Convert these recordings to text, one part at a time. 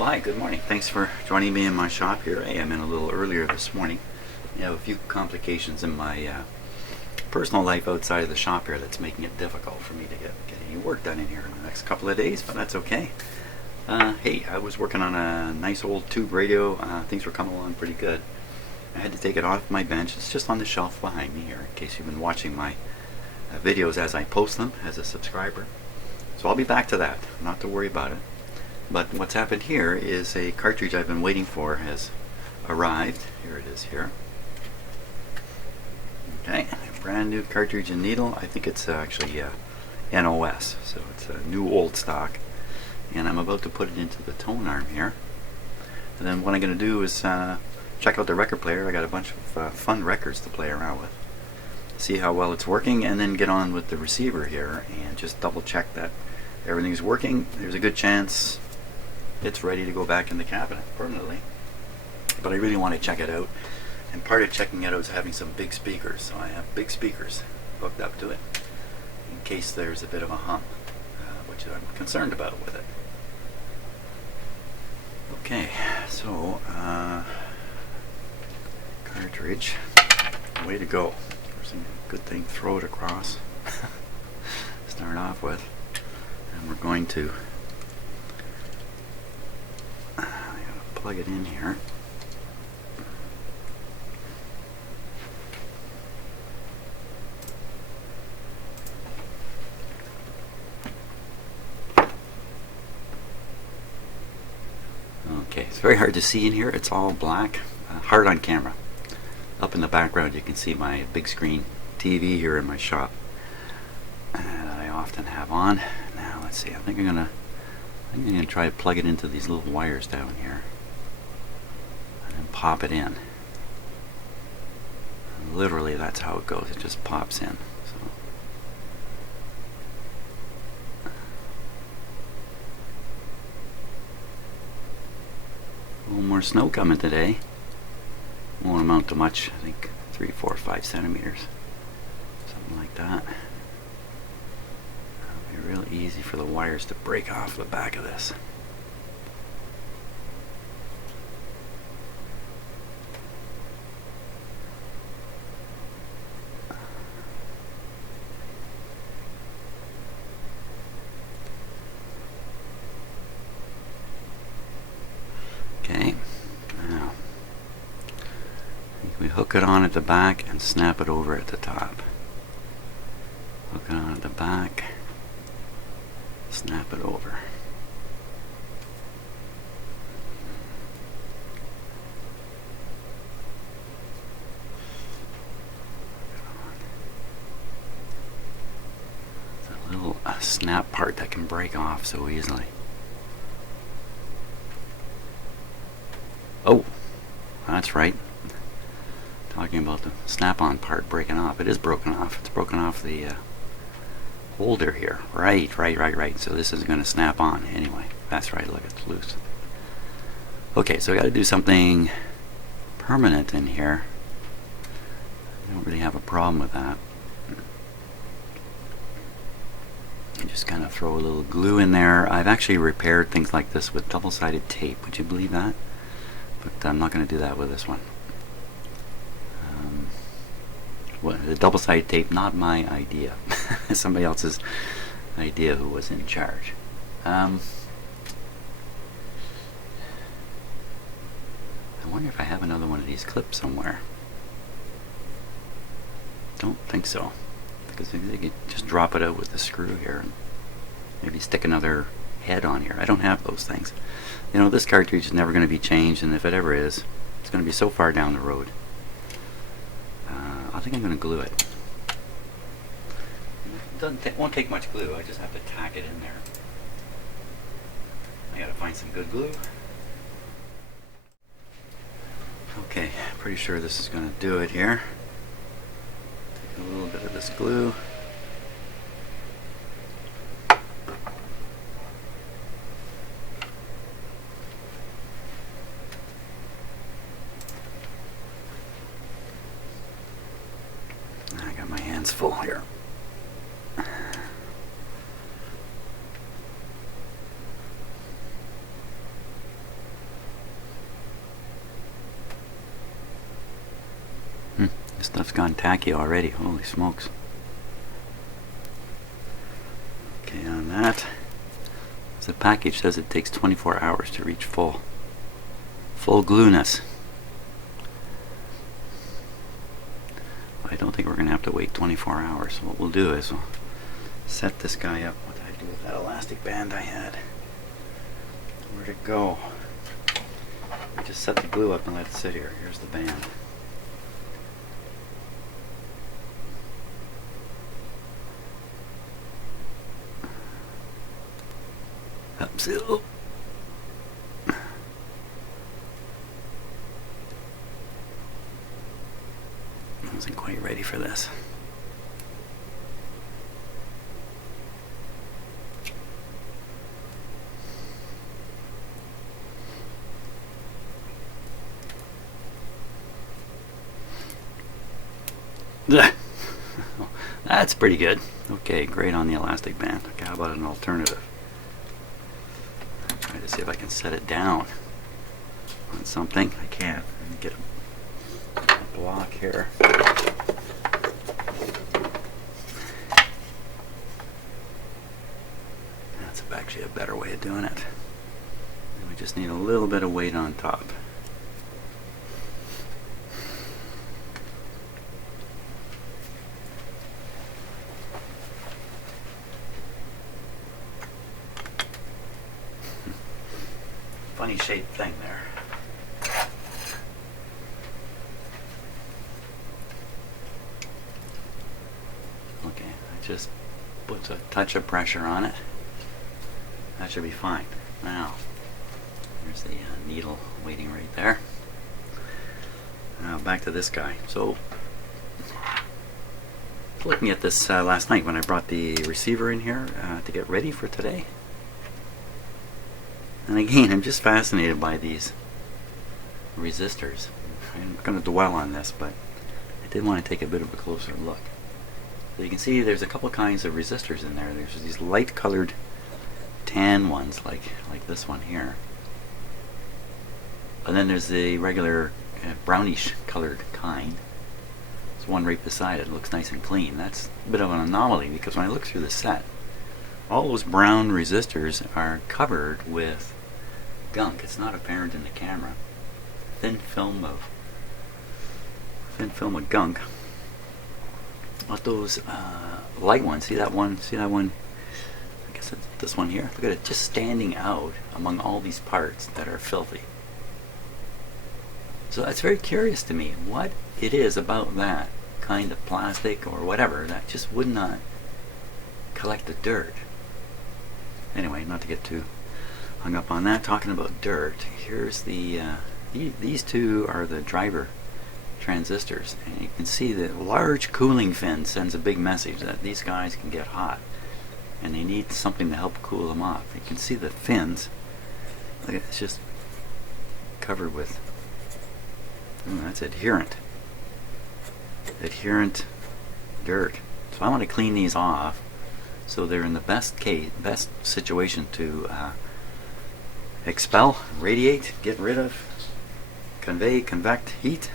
Well, hi, good morning. Thanks for joining me in my shop here. I am in a little earlier this morning. I have a few complications in my personal life outside of the shop here that's making it difficult for me to get any work done in here in the next couple of days, but that's okay. Hey, I was working on a nice old tube radio. Things were coming along pretty good. I had to take it off my bench. It's just on the shelf behind me here in case you've been watching my videos as I post them as a subscriber. So I'll be back to that, not to worry about it. But what's happened here is a cartridge I've been waiting for has arrived. Here it is here. Okay, a brand new cartridge and needle. I think it's actually NOS, so it's a new old stock. And I'm about to put it into the tone arm here. And then what I'm going to do is check out the record player. I got a bunch of fun records to play around with. See how well it's working, and then get on with the receiver here and just double check that everything's working. There's a good chance it's ready to go back in the cabinet permanently, but I really want to check it out, and part of checking it out is having some big speakers. So I have big speakers hooked up to it in case there's a bit of a hum, which I'm concerned about with it. Okay, so cartridge, way to go. First thing, good thing, throw it across. Start off with, and we're going to plug it in here. Okay, it's very hard to see in here. It's all black, hard on camera. Up in the background you can see my big screen TV here in my shop that I often have on. Now let's see, I think I'm gonna try to plug it into these little wires down here and pop it in. And literally that's how it goes, it just pops in. So a little more snow coming today. Won't amount to much, I think 3, 4, 5 centimeters, something like that. It'll be real easy for the wires to break off the back of this. Okay, now we hook it on at the back and snap it over at the top. Hook it on at the back, snap it over. It's a little snap part that can break off so easily. Oh, that's right. Talking about the snap-on part breaking off. It is broken off. It's broken off the holder here. Right. So this is going to snap on anyway. That's right. Look, it's loose. Okay, so I got to do something permanent in here. I don't really have a problem with that. I just kind of throw a little glue in there. I've actually repaired things like this with double-sided tape. Would you believe that? But I'm not going to do that with this one. Well, the double-sided tape, not my idea. Somebody else's idea who was in charge. I wonder if I have another one of these clips somewhere. Don't think so, because they could just drop it out with the screw here and maybe stick another head on here. I don't have those things. You know, this cartridge is never going to be changed, and if it ever is, it's going to be so far down the road. I think I'm going to glue it. It won't take much glue, I just have to tack it in there. I gotta find some good glue. Okay, pretty sure this is going to do it here. Take a little bit of this glue. I got my hands full here. This stuff's gone tacky already. Holy smokes. Okay, on that, the package says it takes 24 hours to reach full glueness. I don't think we're going to have to wait 24 hours. What we'll do is we'll set this guy up. What did I do with that elastic band I had? Where'd it go? I just set the glue up and let it sit here. Here's the band. Up, so. I wasn't quite ready for this. That's pretty good. Okay, great on the elastic band. Okay, how about an alternative? I'll try to see if I can set it down on something. I can't. Let me get a block here. That's actually a better way of doing it. We just need a little bit of weight on top. Funny shaped thing there. Okay, I just put a touch of pressure on it. That should be fine. Now, there's the needle waiting right there. Now back to this guy. So, looking at this last night when I brought the receiver in here to get ready for today. And again, I'm just fascinated by these resistors. I'm not going to dwell on this, but I did want to take a bit of a closer look. So you can see there's a couple kinds of resistors in there. There's these light colored tan ones, like this one here. And then there's the regular brownish colored kind. There's one right beside it. It looks nice and clean. That's a bit of an anomaly because when I look through the set, all those brown resistors are covered with gunk. It's not apparent in the camera. Thin film of gunk. But those light ones, see that one? I guess it's this one here. Look at it, just standing out among all these parts that are filthy. So that's very curious to me. What it is about that kind of plastic or whatever that just would not collect the dirt. Anyway, not to get too hung up on that. Talking about dirt, here's the these two are the driver transistors, and you can see the large cooling fin sends a big message that these guys can get hot and they need something to help cool them off. You can see the fins. Look, it's just covered with that's adherent dirt. So I want to clean these off so they're in the best situation to expel, radiate, get rid of, convect heat.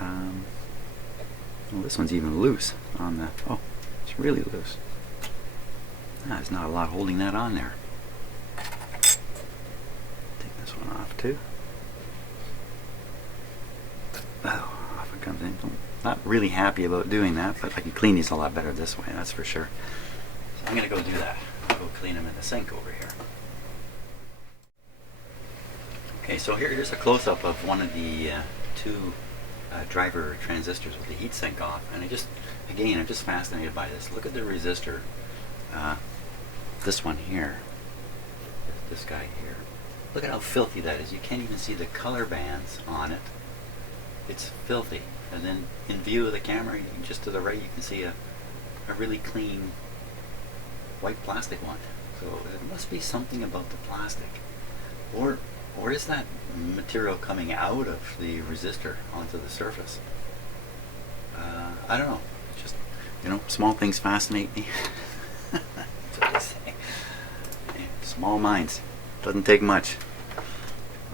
Well, this one's even loose on the, oh, it's really loose. There's not a lot holding that on there. Take this one off too. Oh, off it comes in. Not really happy about doing that, but I can clean these a lot better this way, that's for sure. So I'm going to go do that. I'll go clean them in the sink over here. Okay, so here's a close-up of one of the two driver transistors with the heatsink off, and I'm just fascinated by this. Look at the resistor. This one here, this guy here. Look at how filthy that is. You can't even see the color bands on it. It's filthy. And then in view of the camera, just to the right, you can see a really clean white plastic one. So it must be something about the plastic, or is that material coming out of the resistor onto the surface? I don't know. Just, small things fascinate me. That's what they say. Yeah, small minds. Doesn't take much.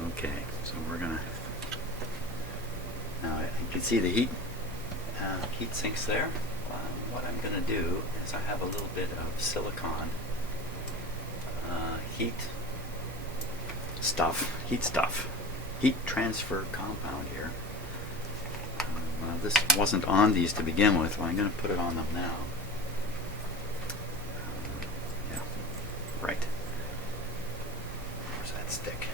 Okay, so we're gonna. Now you can see the heat heat sinks there. What I'm going to do is I have a little bit of silicone heat transfer compound here. This wasn't on these to begin with, but I'm going to put it on them now. Yeah, right. Where's that stick?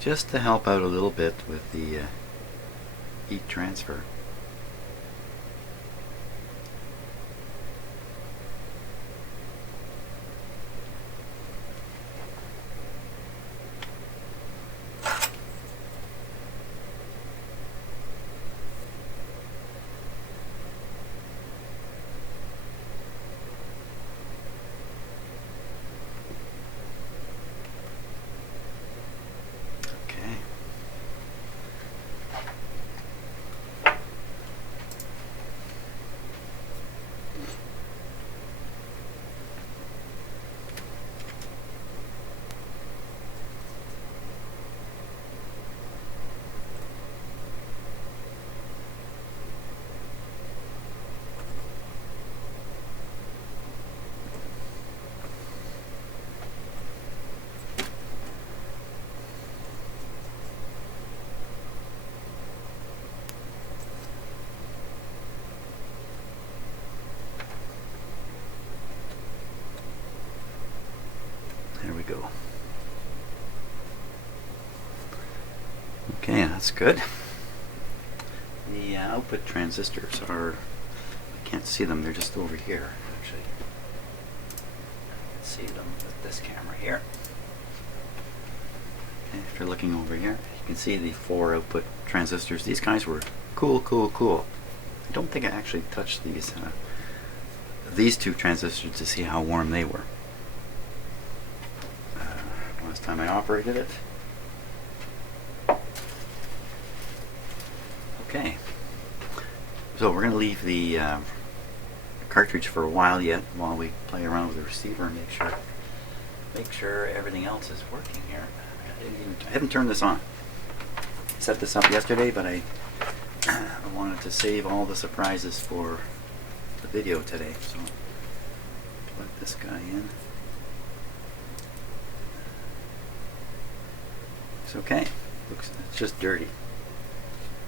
Just to help out a little bit with the heat transfer. There we go. Okay, that's good. The output transistors are, I can't see them, they're just over here actually. I can see them with this camera here. Okay, if you're looking over here, you can see the 4 output transistors. These guys were cool. I don't think I actually touched these 2 transistors to see how warm they were. Last time I operated it. Okay, so we're going to leave the cartridge for a while yet, while we play around with the receiver and make sure everything else is working here. I haven't turned this on. I set this up yesterday, but I wanted to save all the surprises for the video today. So plug this guy in. It's okay. Looks, it's just dirty.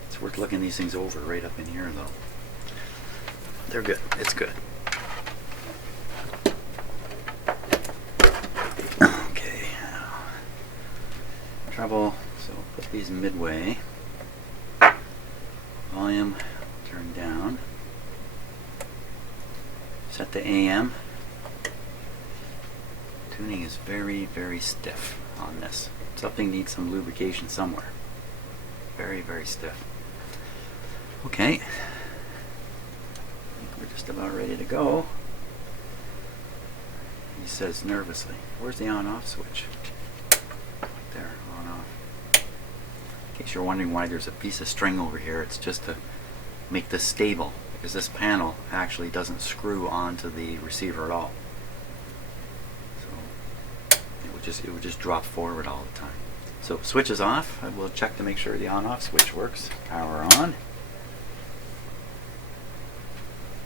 It's worth looking these things over right up in here though. They're good. It's good. Okay. Treble. So put these midway. Volume turn down. Set to AM. Tuning is very, very stiff on this. Something needs some lubrication somewhere. Very, very stiff. Okay. I think we're just about ready to go. He says nervously, where's the on-off switch? Right there, on-off. In case you're wondering why there's a piece of string over here, it's just to make this stable, because this panel actually doesn't screw onto the receiver at all. It would just drop forward all the time. So switch is off. I will check to make sure the on-off switch works. Power on.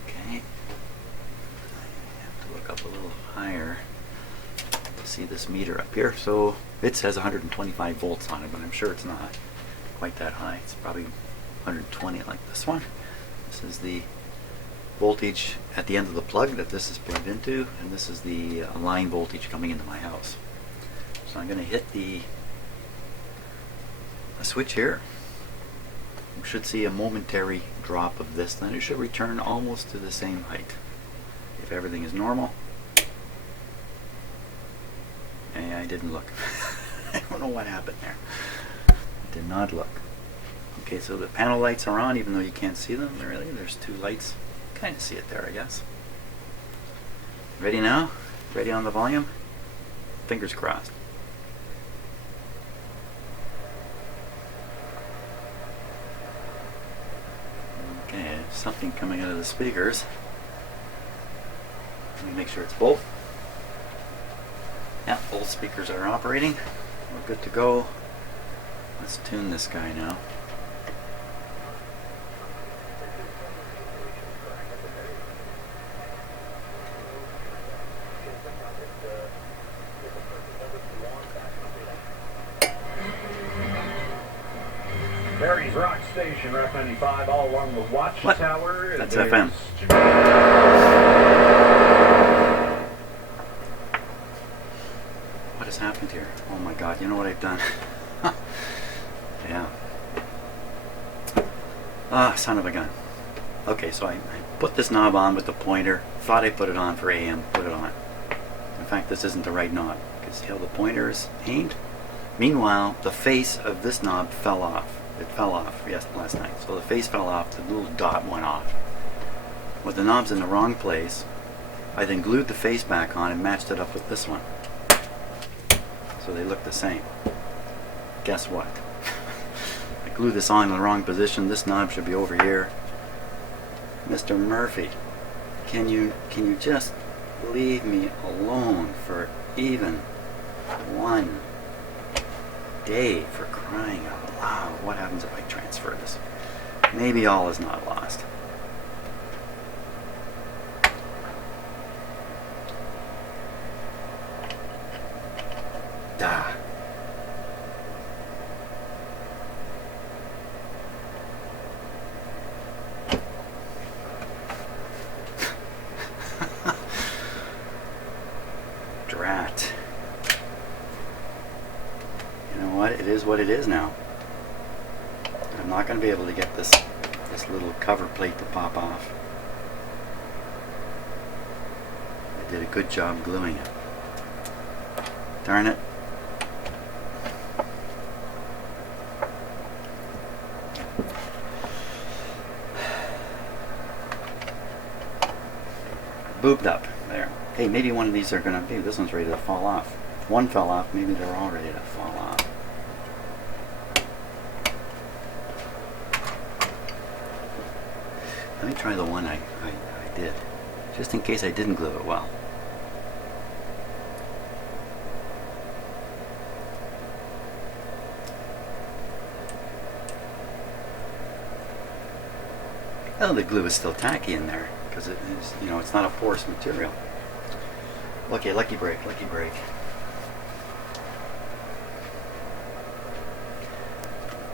Okay. I have to look up a little higher to see this meter up here. So it says 125 volts on it, but I'm sure it's not quite that high. It's probably 120 like this one. This is the voltage at the end of the plug that this is plugged into, and this is the line voltage coming into my house. So I'm going to hit the switch here. We should see a momentary drop of this, then it should return almost to the same height if everything is normal. I didn't look. I don't know what happened there. I did not look. Okay, so the panel lights are on even though you can't see them. Really, there's 2 lights. Kind of see it there, I guess. Ready now? Ready on the volume? Fingers crossed. Okay, something coming out of the speakers. Let me make sure it's both. Yeah, both speakers are operating. We're good to go. Let's tune this guy now. Mary's Rock Station, Rock 95, all along the Watchtower. That's FM. What has happened here? Oh my god, you know what I've done? Yeah. Ah, son of a gun. Okay, so I put this knob on with the pointer. Thought I put it on for AM, put it on. In fact, this isn't the right knob. Because how the pointer is aimed. Meanwhile, the face of this knob fell off. It fell off last night. So the face fell off, the little dot went off. With the knob's in the wrong place, I then glued the face back on and matched it up with this one. So they look the same. Guess what? I glued this on in the wrong position. This knob should be over here. Mr. Murphy, can you just leave me alone for even one day, for crying out loud? What happens if I transfer this? Maybe all is not lost. Da. Drat. You know what? It is what it is now. I'm not going to be able to get this little cover plate to pop off. I did a good job gluing it. Darn it. Booped up there. Hey, maybe one of these are going to be, this one's ready to fall off. If one fell off, maybe they're all ready to fall off. Let me try the one I did, just in case I didn't glue it well. Well, the glue is still tacky in there because it is, you know, it's not a porous material. Okay, lucky break, lucky break.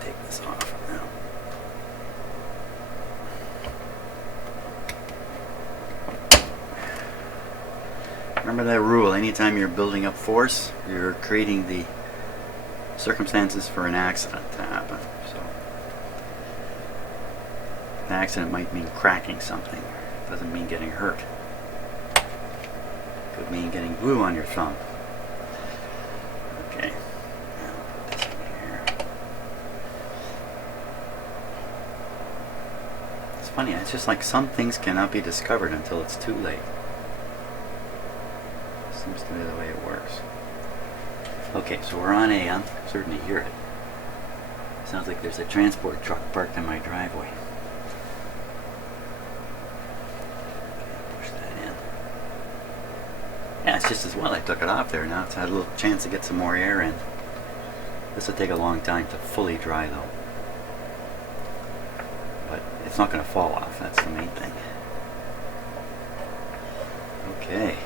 Take this off now. Remember that rule, anytime you're building up force, you're creating the circumstances for an accident to happen. So, an accident might mean cracking something. It doesn't mean getting hurt. Could mean getting glue on your thumb. Okay. Now put this in here. It's funny, it's just like some things cannot be discovered until it's too late. Seems to be the way it works. Okay, so we're on AM. Certainly hear it. Sounds like there's a transport truck parked in my driveway. Push that in. Yeah, it's just as well I took it off there. Now it's had a little chance to get some more air in. This will take a long time to fully dry though. But it's not going to fall off, that's the main thing. Okay.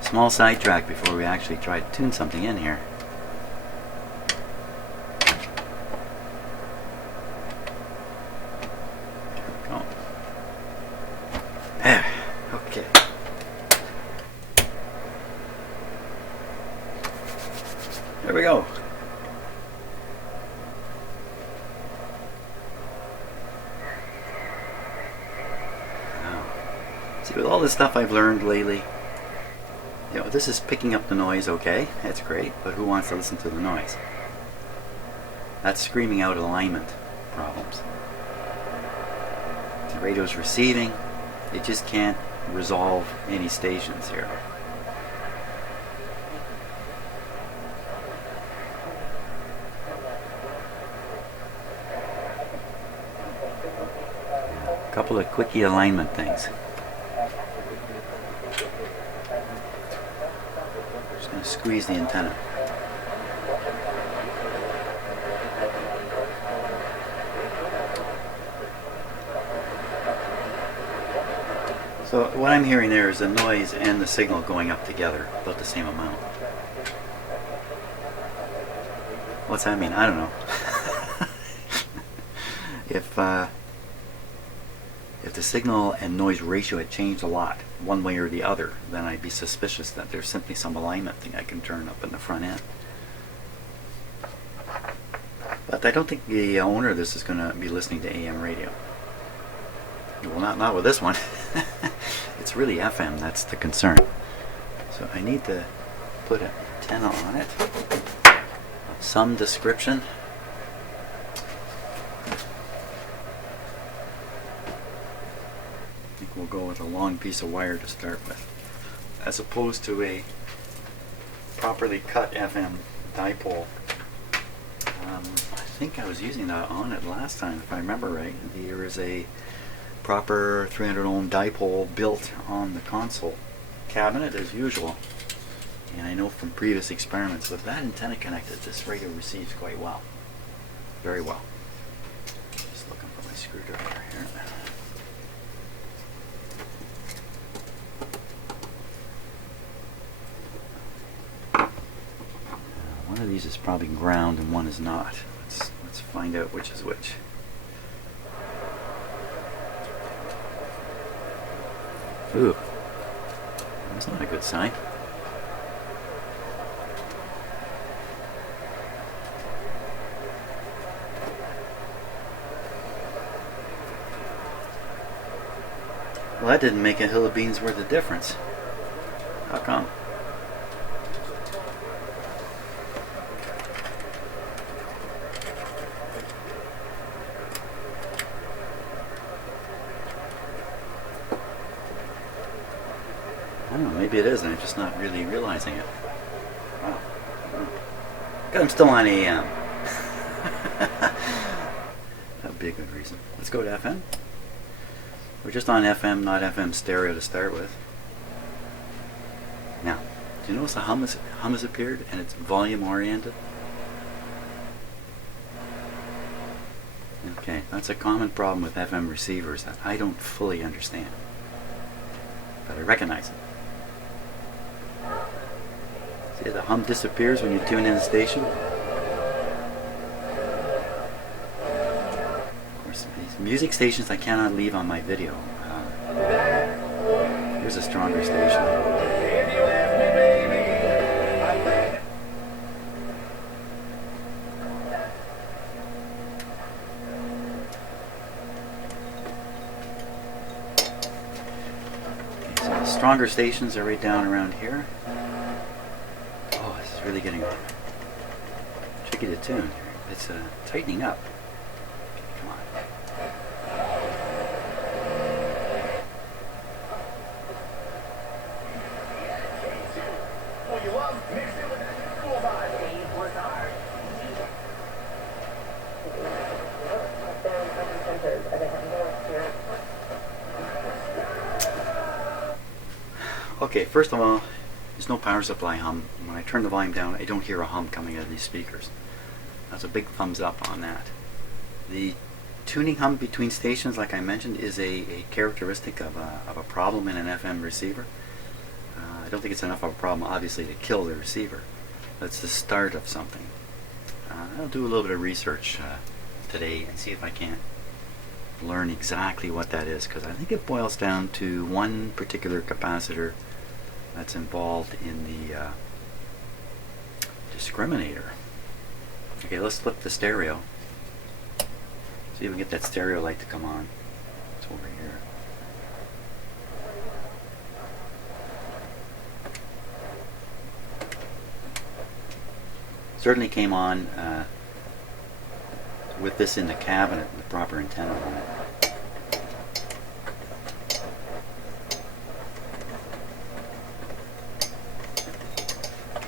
Small sidetrack before we actually try to tune something in here. There we go. There. Okay. There we go. Wow. See, with all the stuff I've learned lately, you know, this is picking up the noise, okay, that's great, but who wants to listen to the noise? That's screaming out alignment problems. The radio's receiving, it just can't resolve any stations here. A couple of quickie alignment things. Squeeze the antenna. So what I'm hearing there is the noise and the signal going up together, about the same amount. What's that mean? I don't know. If the signal and noise ratio had changed a lot, one way or the other, then I'd be suspicious that there's simply some alignment thing I can turn up in the front end. But I don't think the owner of this is going to be listening to AM radio. Well, not with this one. It's really FM, that's the concern. So I need to put an antenna on it of some description. I think we'll go with a long piece of wire to start with, as opposed to a properly cut FM dipole. I think I was using that on it last time, if I remember right. There is a proper 300 ohm dipole built on the console cabinet as usual, and I know from previous experiments with that antenna connected, this radio receives quite well, very well. Just looking for my screwdriver here. One of these is probably ground and one is not. Let's find out which is which. Ooh, that's not a good sign. Well, that didn't make a hill of beans worth of difference. How come? I don't know, maybe it is, and I'm just not really realizing it. Wow. Because I'm still on AM. That would be a good reason. Let's go to FM. We're just on FM, not FM stereo to start with. Now, do you notice the hum has appeared and it's volume oriented? Okay, that's a common problem with FM receivers that I don't fully understand. But I recognize it. See, the hum disappears when you tune in the station. Of course, these music stations I cannot leave on my video. Here's a stronger station. Stronger stations are right down around here. Oh, this is really getting tricky to tune. It's tightening up. Come on. Okay, first of all, there's no power supply hum. When I turn the volume down, I don't hear a hum coming out of these speakers. That's a big thumbs up on that. The tuning hum between stations, like I mentioned, is a characteristic of a problem in an FM receiver. I don't think it's enough of a problem, obviously, to kill the receiver. That's the start of something. I'll do a little bit of research today and see if I can learn exactly what that is, because I think it boils down to one particular capacitor that's involved in the discriminator. Okay, let's flip the stereo. See if we can get that stereo light to come on. It's over here. Certainly came on with this in the cabinet, the proper antenna on it.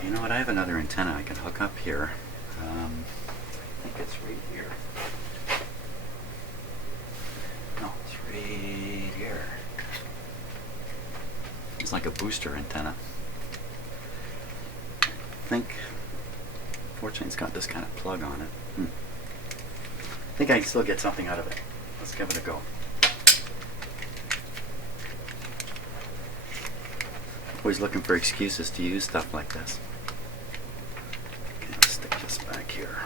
You know what, I have another antenna I can hook up here. I think it's right here. No, it's right here. It's like a booster antenna. I think Unfortunately, it's got this kind of plug on it. I think I can still get something out of it. Let's give it a go. Always looking for excuses to use stuff like this. Okay, let's stick this back here.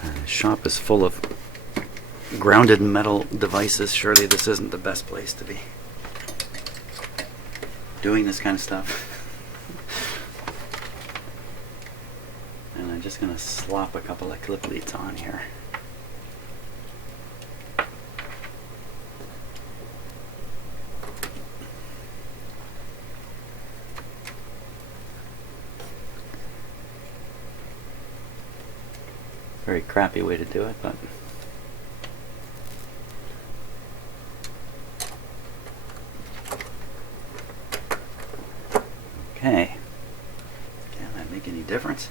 The shop is full of grounded metal devices. Surely this isn't the best place to be doing this kind of stuff. And I'm just going to slop a couple of clip leads on here. Very crappy way to do it, but okay. Can that make any difference?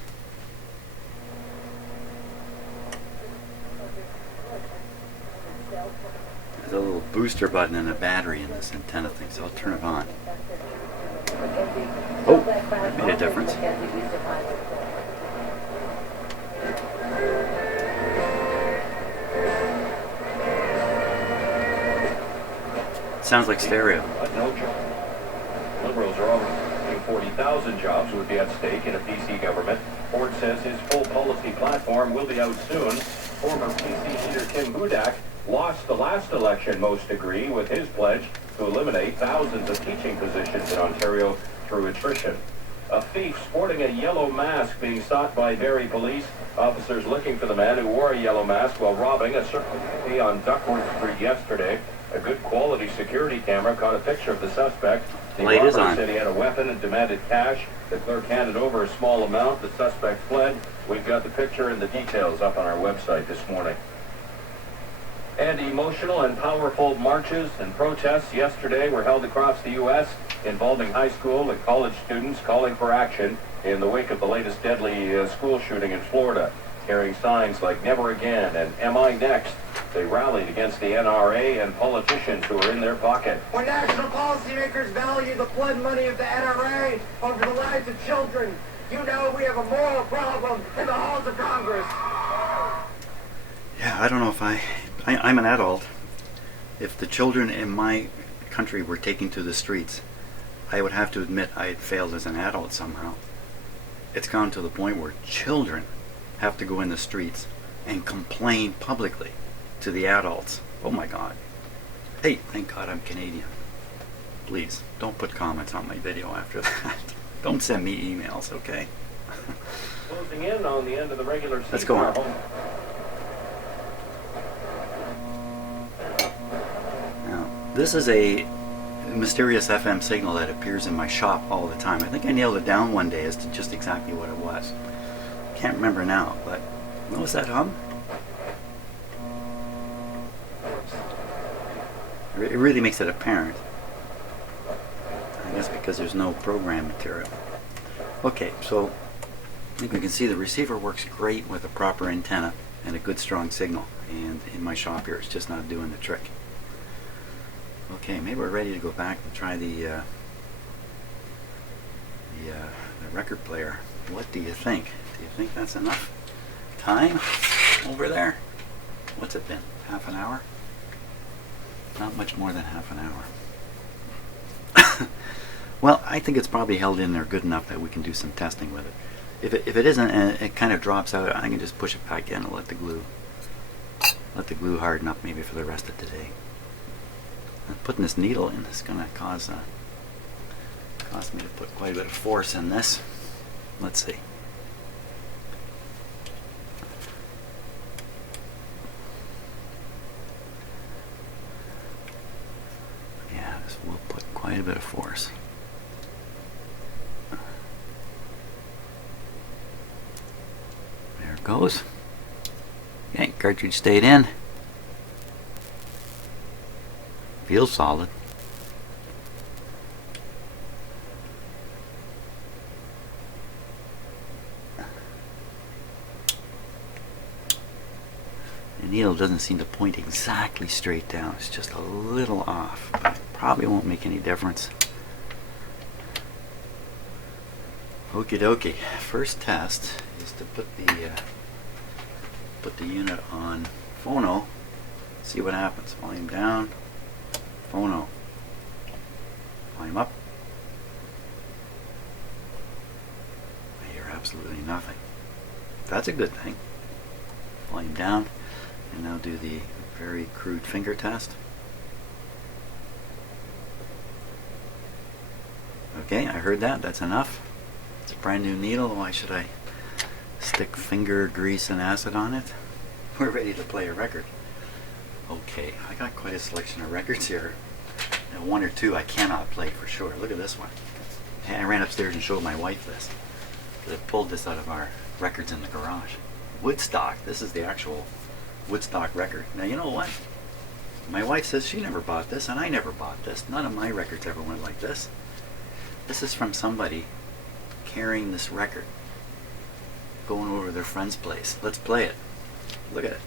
There's a little booster button and a battery in this antenna thing, so I'll turn it on. Oh, that made a difference. Sounds like stereo. No job. Liberals are already 40,000 jobs would be at stake in a PC government. Ford says his full policy platform will be out soon. Former PC leader Tim Hudak lost the last election, most agree, with his pledge to eliminate thousands of teaching positions in Ontario through attrition. A thief sporting a yellow mask being sought by Barrie police. Officers looking for the man who wore a yellow mask while robbing a Circle K on Duckworth Street yesterday. A good quality security camera caught a picture of the suspect. The Light is robber on. said he had a weapon and demanded cash. The clerk handed over a small amount. The suspect fled. We've got the picture and the details up on our website this morning. And emotional and powerful marches and protests yesterday were held across the U.S. involving high school and college students calling for action in the wake of the latest deadly school shooting in Florida. Carrying signs like "Never Again" and "Am I Next?" They rallied against the NRA and politicians who are in their pocket. When national policymakers value the blood money of the NRA over the lives of children, you know we have a moral problem in the halls of Congress. Yeah, I don't know if I'm an adult. If the children in my country were taken to the streets, I would have to admit I had failed as an adult somehow. It's gone to the point where children have to go in the streets and complain publicly to the adults. Oh my God. Hey, thank God I'm Canadian. Please, don't put comments on my video after that. Don't send me emails, okay? Closing in on the end of the regular season. Let's go on. Now, this is a mysterious FM signal that appears in my shop all the time. I think I nailed it down one day as to just exactly what it was. Can't remember now, but what was that hum? It really makes it apparent. I guess because there's no program material. Okay, so I think we can see the receiver works great with a proper antenna and a good strong signal. And in my shop here, it's just not doing the trick. Okay, maybe we're ready to go back and try the record player. What do you think? Do you think that's enough time over there? What's it been? Half an hour? Not much more than half an hour. Well, I think it's probably held in there good enough that we can do some testing with it. If it isn't and it kind of drops out, I can just push it back in and let the glue harden up maybe for the rest of today. Putting this needle in is going to cost me to put quite a bit of force in this. Let's see. Yeah, this will put quite a bit of force. There it goes. Okay, cartridge stayed in. Feels solid. The needle doesn't seem to point exactly straight down. It's just a little off, but it probably won't make any difference. Okie dokie. First test is to put the unit on phono. See what happens. Volume down. Phono. Volume up. I hear absolutely nothing. That's a good thing. Volume down. And now do the very crude finger test. Okay, I heard that. That's enough. It's a brand new needle. Why should I stick finger grease and acid on it? We're ready to play a record. Okay, I got quite a selection of records here. Now, one or two I cannot play for sure. Look at this one. I ran upstairs and showed my wife this. I pulled this out of our records in the garage. Woodstock. This is the actual Woodstock record. Now, you know what? My wife says she never bought this, and I never bought this. None of my records ever went like this. This is from somebody carrying this record, going over to their friend's place. Let's play it. Look at it.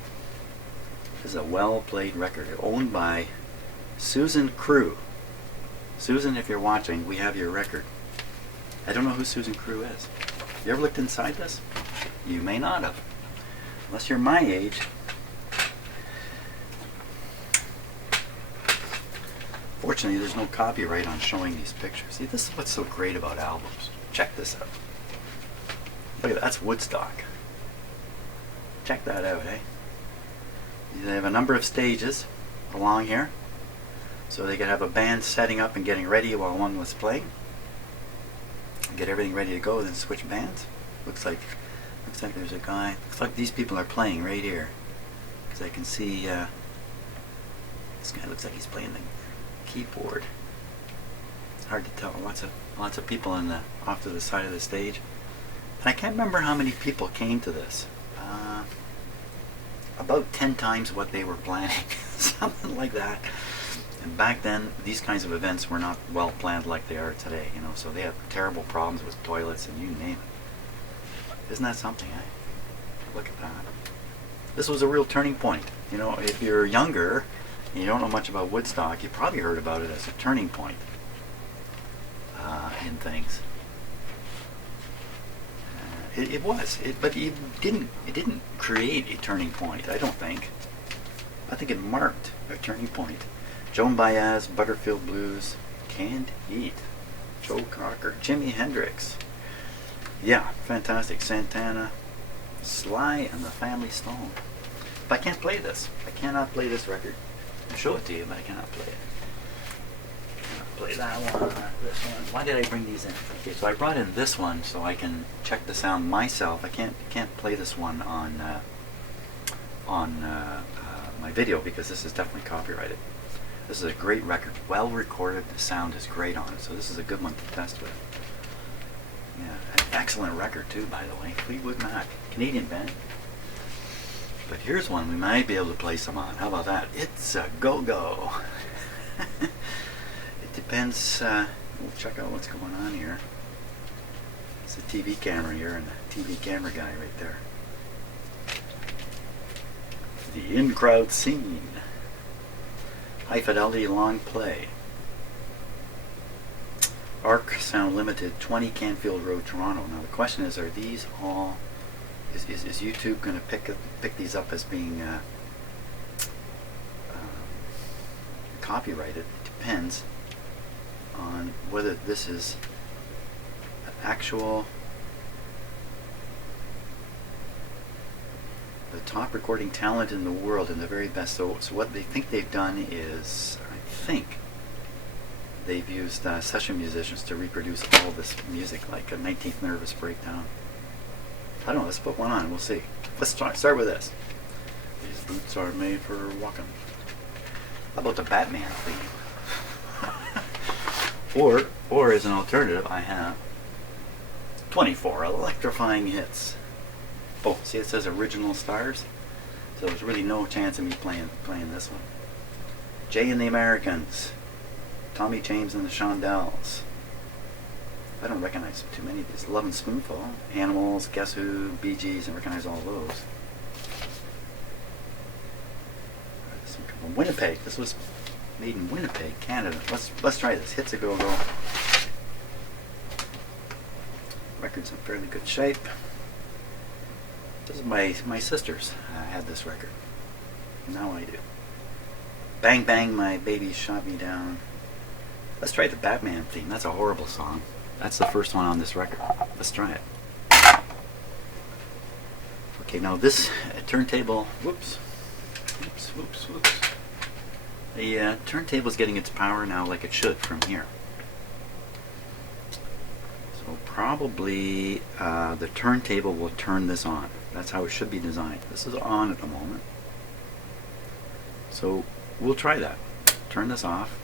This is a well-played record, owned by Susan Crew. Susan, if you're watching, we have your record. I don't know who Susan Crew is. You ever looked inside this? You may not have. Unless you're my age. Fortunately, there's no copyright on showing these pictures. See, this is what's so great about albums. Check this out. Look at that. That's Woodstock. Check that out, eh? They have a number of stages along here. So they could have a band setting up and getting ready while one was playing. Get everything ready to go, then switch bands. Looks like there's a guy. Looks like these people are playing right here. Because I can see this guy looks like he's playing the keyboard. It's hard to tell. Lots of people off to the side of the stage. And I can't remember how many people came to this. About 10 times what they were planning. Something like that. And back then, these kinds of events were not well planned like they are today, you know, so they had terrible problems with toilets and you name it. Isn't that something, eh? Look at that. This was a real turning point. You know, if you're younger and you don't know much about Woodstock, you probably heard about it as a turning point in things. It was, but it didn't create a turning point, I don't think. I think it marked a turning point. Joan Baez, Butterfield Blues, Canned Heat, Joe Cocker, Jimi Hendrix. Yeah, fantastic. Santana, Sly and the Family Stone. But I can't play this. I cannot play this record. I'll show it to you, but I cannot play it. Play that one, this one. Why did I bring these in? Okay, so I brought in this one so I can check the sound myself. I can't play this one on my video because this is definitely copyrighted. This is a great record, well recorded. The sound is great on it, so this is a good one to test with. Yeah, an excellent record too, by the way. Fleetwood Mac, Canadian band. But here's one we might be able to play some on. How about that? It's a go-go. Depends. We'll check out what's going on here. It's a TV camera here and a TV camera guy right there. The in-crowd scene. High fidelity long play. Arc Sound Limited, 20 Canfield Road, Toronto. Now the question is, are these all? Is YouTube going to pick these up as being copyrighted? It depends on whether this is actual the top recording talent in the world and the very best. So what they think they've done is, I think they've used session musicians to reproduce all this music, like a 19th Nervous Breakdown. I don't know, let's put one on and we'll see. Let's start with this. These boots are made for walking. How about the Batman theme? Or as an alternative, I have 24 electrifying hits. Oh, see it says original stars? So there's really no chance of me playing this one. Jay and the Americans, Tommy James and the Shondells. I don't recognize too many of these. Love and Spoonful, Animals, Guess Who, Bee Gees, I recognize all those. Winnipeg. This was made in Winnipeg, Canada. Let's try this. Hits a go-go. record's in fairly good shape. This is my sister's. I had this record. Now I do. Bang Bang My Baby Shot Me Down. Let's try the Batman theme. That's a horrible song. That's the first one on this record. Let's try it. Okay, now this turntable, whoops. The turntable's getting its power now like it should from here. So probably the turntable will turn this on. That's how it should be designed. This is on at the moment. So we'll try that. Turn this off.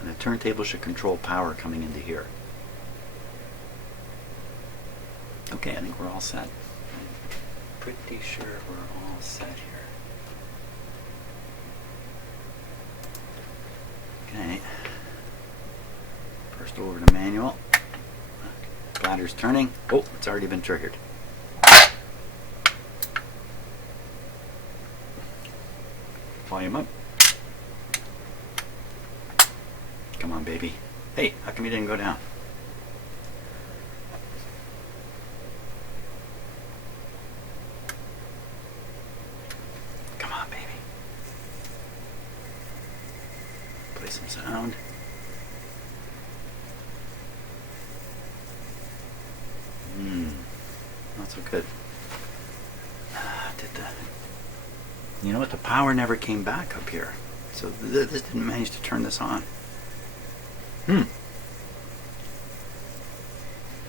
And the turntable should control power coming into here. Okay, I think we're all set. I'm pretty sure we're all set here. Okay. First over to manual. Bladder's turning. Oh, it's already been triggered. Volume up. Come on, baby. Hey, how come you didn't go down? Come on, baby. Play some sound. Not so good. You know what? The power never came back up here. So this didn't manage to turn this on.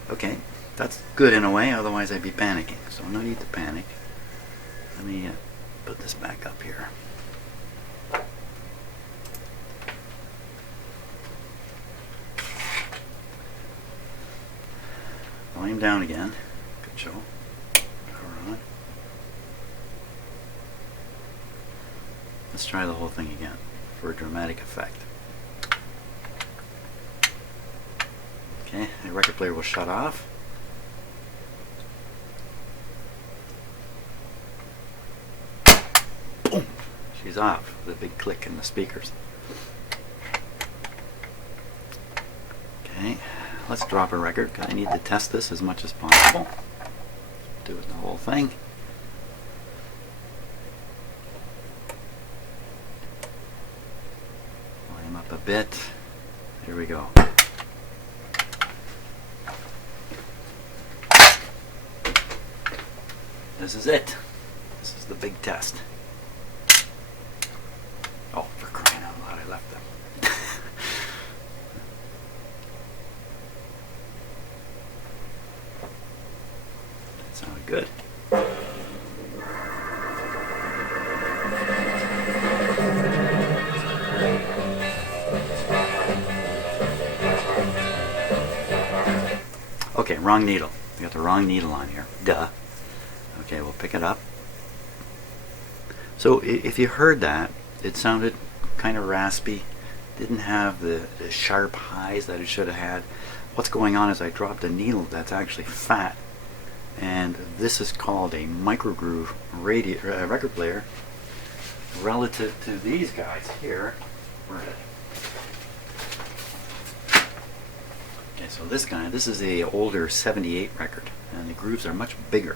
Okay, that's good in a way, otherwise I'd be panicking. So no need to panic. Let me put this back up here. Volume down again. Good show. Power on. Let's try the whole thing again for a dramatic effect. Okay, the record player will shut off. Boom! She's off with a big click in the speakers. Okay, let's drop a record because I need to test this as much as possible. Do it the whole thing. Volume up a bit. Here we go. This is it. This is the big test. Oh, for crying out loud, I left them. That sounded good. Okay, wrong needle. We got the wrong needle on here. Duh. Okay, we'll pick it up. So if you heard that, it sounded kind of raspy. Didn't have the sharp highs that it should have had. What's going on is I dropped a needle that's actually fat. And this is called a microgroove record player relative to these guys here. Okay, so this is a older 78 record, and the grooves are much bigger.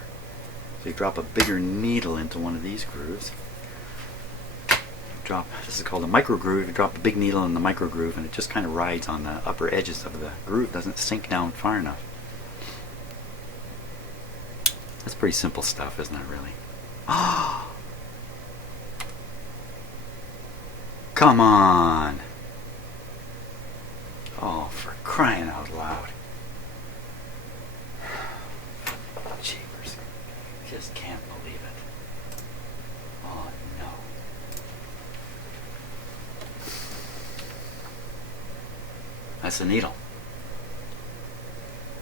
So you drop a bigger needle into one of these grooves. This is called a micro groove. You drop a big needle in the micro groove and it just kind of rides on the upper edges of the groove. Doesn't sink down far enough. That's pretty simple stuff, isn't it, really? Oh! Come on! Oh, for crying out loud. Jeepers. Just can't believe it. Oh, no. That's the needle.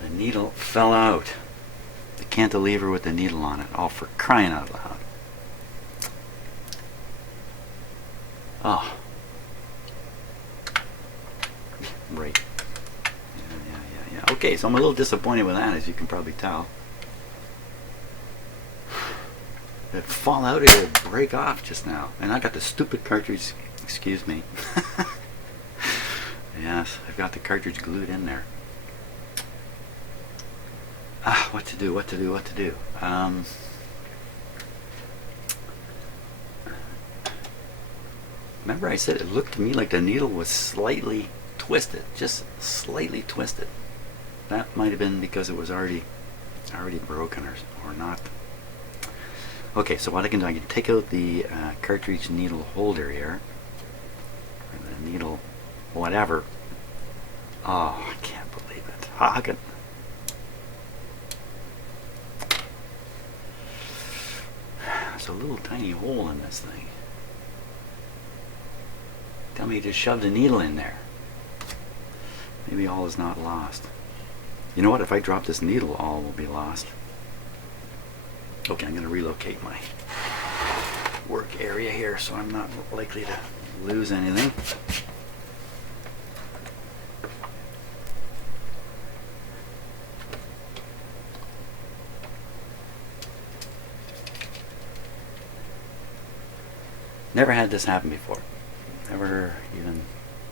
The needle fell out. The cantilever with the needle on it. Oh, for crying out loud. Oh. Right. Yeah. Okay, so I'm a little disappointed with that, as you can probably tell. Did it fall out or did it break off just now? And I got the stupid cartridge, excuse me. Yes, I've got the cartridge glued in there. what to do, what to do, what to do. Remember I said it looked to me like the needle was slightly twisted, just slightly twisted. That might have been because it was already broken or not. Okay, so what I can do, I can take out the cartridge needle holder here, or the needle whatever. Oh, I can't believe it. How can... There's a little tiny hole in this thing. Tell me you just shoved a needle in there. Maybe all is not lost. You know what? If I drop this needle, all will be lost. Okay, I'm going to relocate my work area here so I'm not likely to lose anything. Never had this happen before. Never even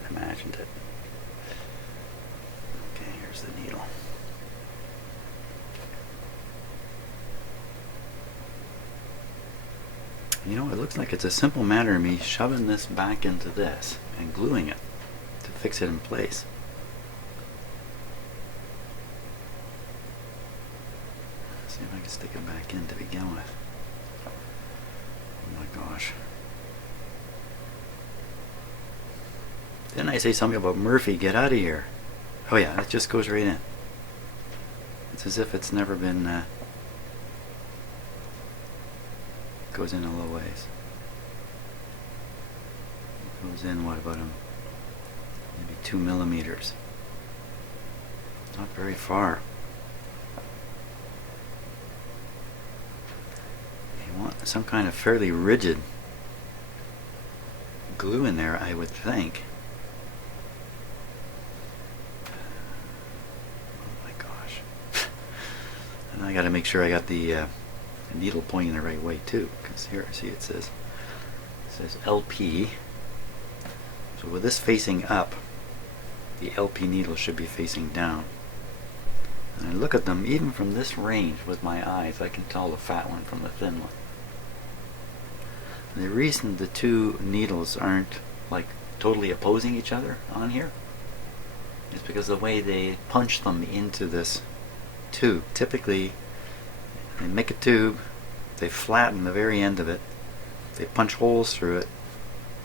imagined it. Okay, here's the needle. You know, it looks like it's a simple matter of me shoving this back into this and gluing it to fix it in place. Let's see if I can stick it back in to begin with. Oh my gosh. Didn't I say something about Murphy, get out of here? Oh yeah, it just goes right in. It's as if it's never been... goes in a little ways. Goes in, what, about maybe 2 millimeters. Not very far. You want some kind of fairly rigid glue in there, I would think. Oh my gosh. And I got to make sure I got the needle pointing the right way too, because here, see, it says LP. So with this facing up, the LP needle should be facing down. And I look at them even from this range with my eyes, I can tell the fat one from the thin one. And the reason the two needles aren't like totally opposing each other on here is because the way they punch them into this tube. Typically they make a tube, they flatten the very end of it, they punch holes through it,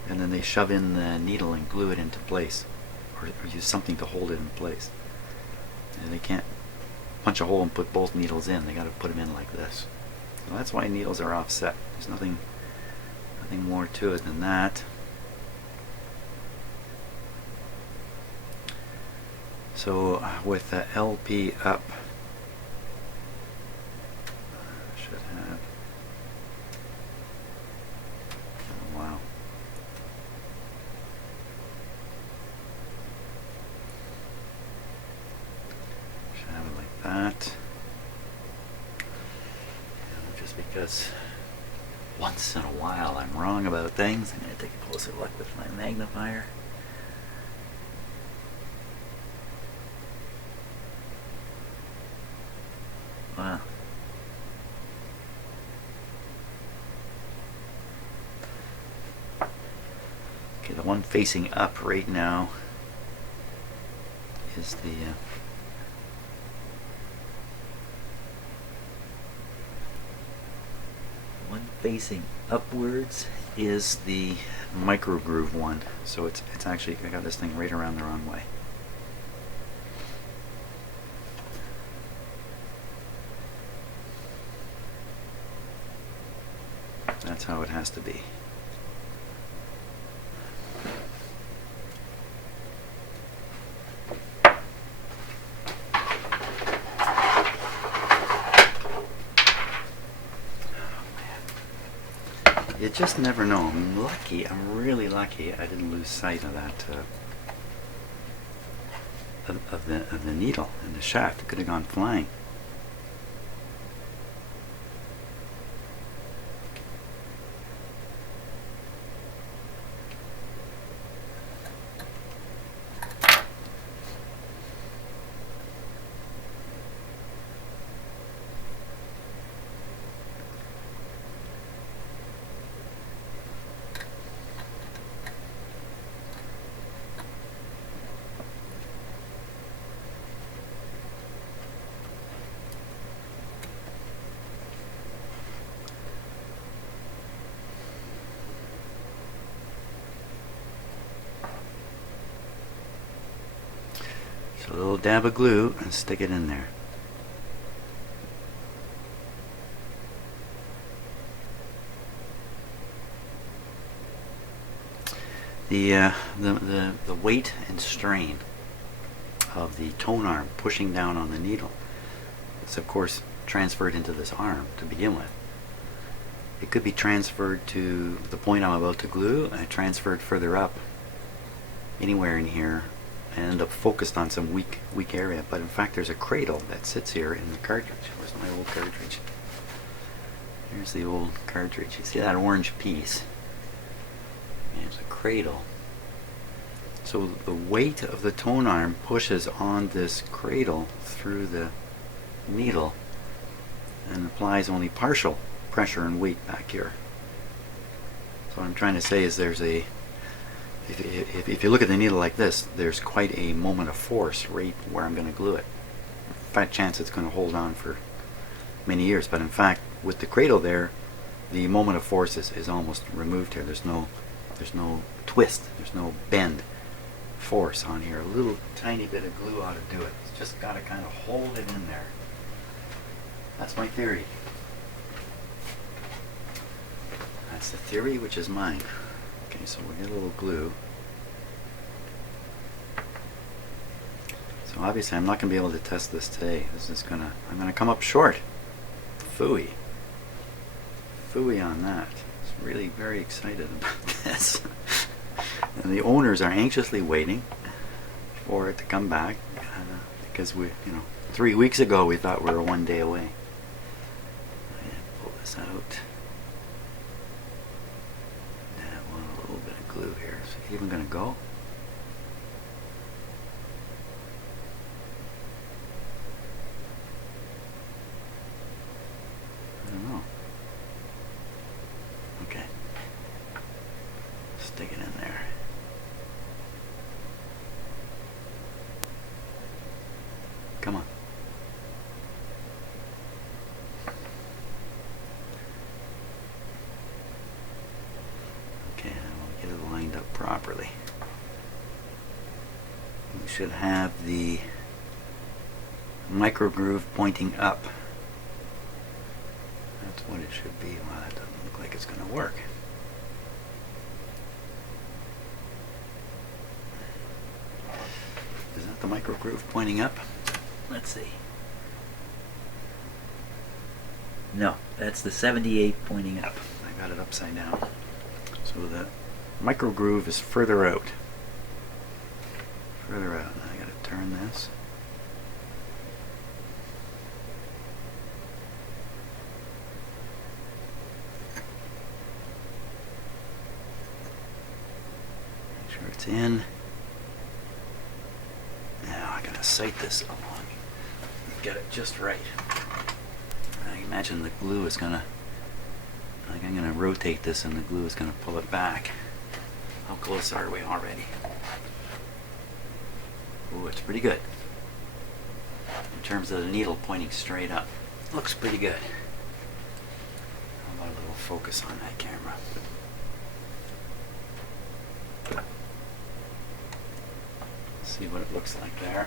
and then they shove in the needle and glue it into place, or use something to hold it in place. And they can't punch a hole and put both needles in, they got to put them in like this. So that's why needles are offset. There's nothing more to it than that. So with the LP up, should have, oh wow, should have it like that. And just because once in a while I'm wrong about things, I'm going to take a closer look with my magnifier. Wow. Okay, the one facing up right now is the one facing upwards is the micro groove one. So it's actually, I got this thing right around the wrong way. That's how it has to be. You just never know. I'm lucky, I'm really lucky I didn't lose sight of that of the needle and the shaft. It could have gone flying. So a little dab of glue and stick it in there. The weight and strain of the tone arm pushing down on the needle is of course transferred into this arm to begin with. It could be transferred to the point I'm about to glue and transferred further up anywhere in here and end up focused on some weak area, but in fact there's a cradle that sits here in the cartridge. Where's my old cartridge? Here's the old cartridge. You see that orange piece? There's a cradle. So the weight of the tone arm pushes on this cradle through the needle and applies only partial pressure and weight back here. So what I'm trying to say is there's a, if you look at the needle like this, there's quite a moment of force right where I'm going to glue it. Fat chance it's going to hold on for many years, but in fact with the cradle there, the moment of force is almost removed here. There's no twist, there's no bend force on here. A little tiny bit of glue ought to do it. It's just got to kind of hold it in there. That's my theory. That's the theory, which is mine. Okay, so we get a little glue. So obviously I'm not going to be able to test this today. I'm going to come up short. Phooey. Phooey on that. I'm really very excited about this. And the owners are anxiously waiting for it to come back because 3 weeks ago we thought we were one day away. Pull this out. A little bit of glue here. Is it even going to go? I don't know. Okay. Stick it in there. Come on. Okay, we'll get it lined up properly. We should have the micro groove pointing up. That's what it should be. Well, that doesn't look like it's going to work. Is that the micro groove pointing up? Let's see. No, that's the 78 pointing up. I got it upside down. So the micro groove is further out. Further out. Now I got to turn this. Make sure it's in. Now I gotta sight this along. Get it just right. I imagine the glue is gonna, I'm gonna rotate this and the glue is gonna pull it back. How close are we already? Ooh, it's pretty good. In terms of the needle pointing straight up. Looks pretty good. How about a little focus on that camera? See what it looks like there.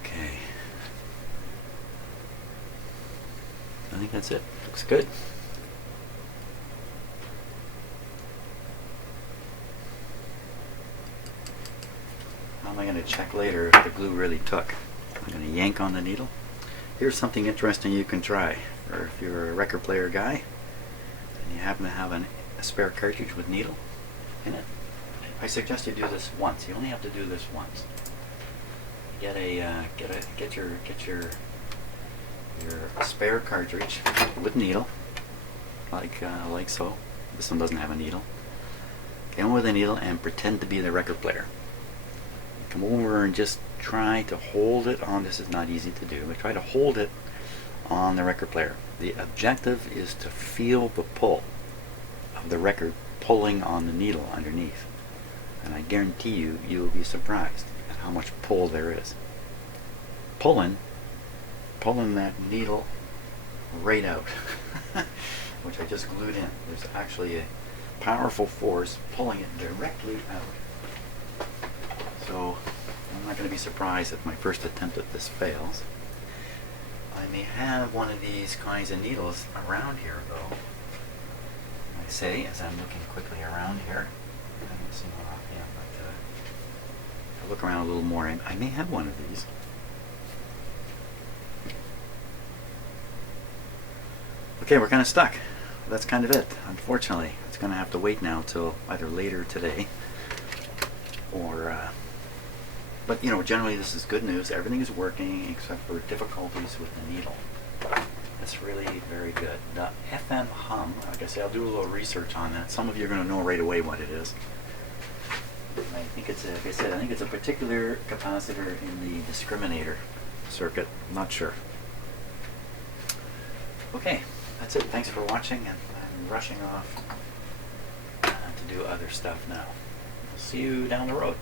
Okay. I think that's it. Looks good. How am I going to check later if the glue really took? I'm going to yank on the needle. Here's something interesting you can try. Or if you're a record player guy and you happen to have a spare cartridge with needle in it, I suggest you do this once. You only have to do this once. Get your spare cartridge with needle, like so. This one doesn't have a needle. Get one with a needle and pretend to be the record player. Come over and just try to hold it on. This is not easy to do, but try to hold it on the record player. The objective is to feel the pull of the record pulling on the needle underneath. And I guarantee you, you'll be surprised. how much pull there is. Pulling that needle right out, which I just glued in. There's actually a powerful force pulling it directly out. So I'm not going to be surprised if my first attempt at this fails. I may have one of these kinds of needles around here though. I say as I'm looking quickly around here. I don't see one offhand, but if I look around a little more, I may have one of these. Okay, we're kind of stuck. That's kind of it, unfortunately. It's going to have to wait now till either later today or but you know, generally this is good news. Everything is working except for difficulties with the needle. That's really very good. The FM hum, like I say, I'll do a little research on that. Some of you are going to know right away what it is. I think it's, like I said, I think it's a particular capacitor in the discriminator circuit. I'm not sure. Okay, that's it. Thanks for watching, and I'm rushing off to do other stuff now. See you down the road.